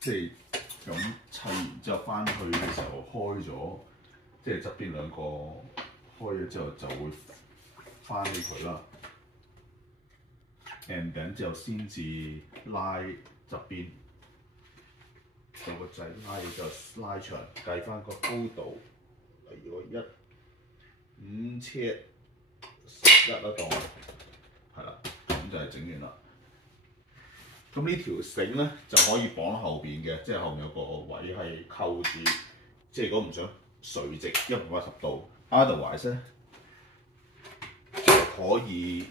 即係咁砌完之後翻去嘅時候開咗，即係側邊兩個開咗之後就會翻起佢啦。and then 之後先至拉側邊，有個掣拉咗之後拉長，計翻個高度，例如個5尺11啦當，係啦，咁就係整完啦。咁呢條繩咧就可以綁後邊嘅，即係後面有個位係扣住，即係如果唔想垂直180度 ，otherwise 咧就可以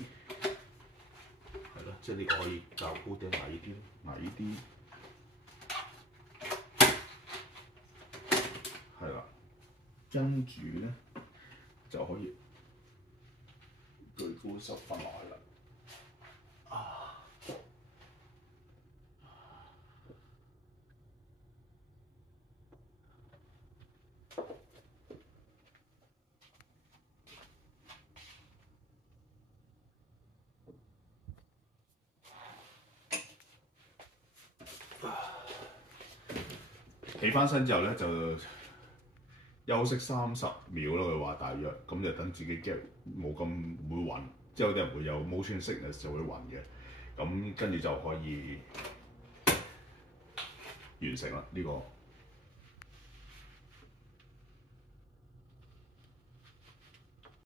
係咯，即係呢個可以較高啲、矮啲，係啦，跟住咧就可以舉高手分落去啦。起翻身之後咧就休息30秒啦，佢話大約，咁就等自己腳冇咁會暈，即係有啲人會有 motion sickness 就會暈嘅，咁跟住就可以完成啦呢個。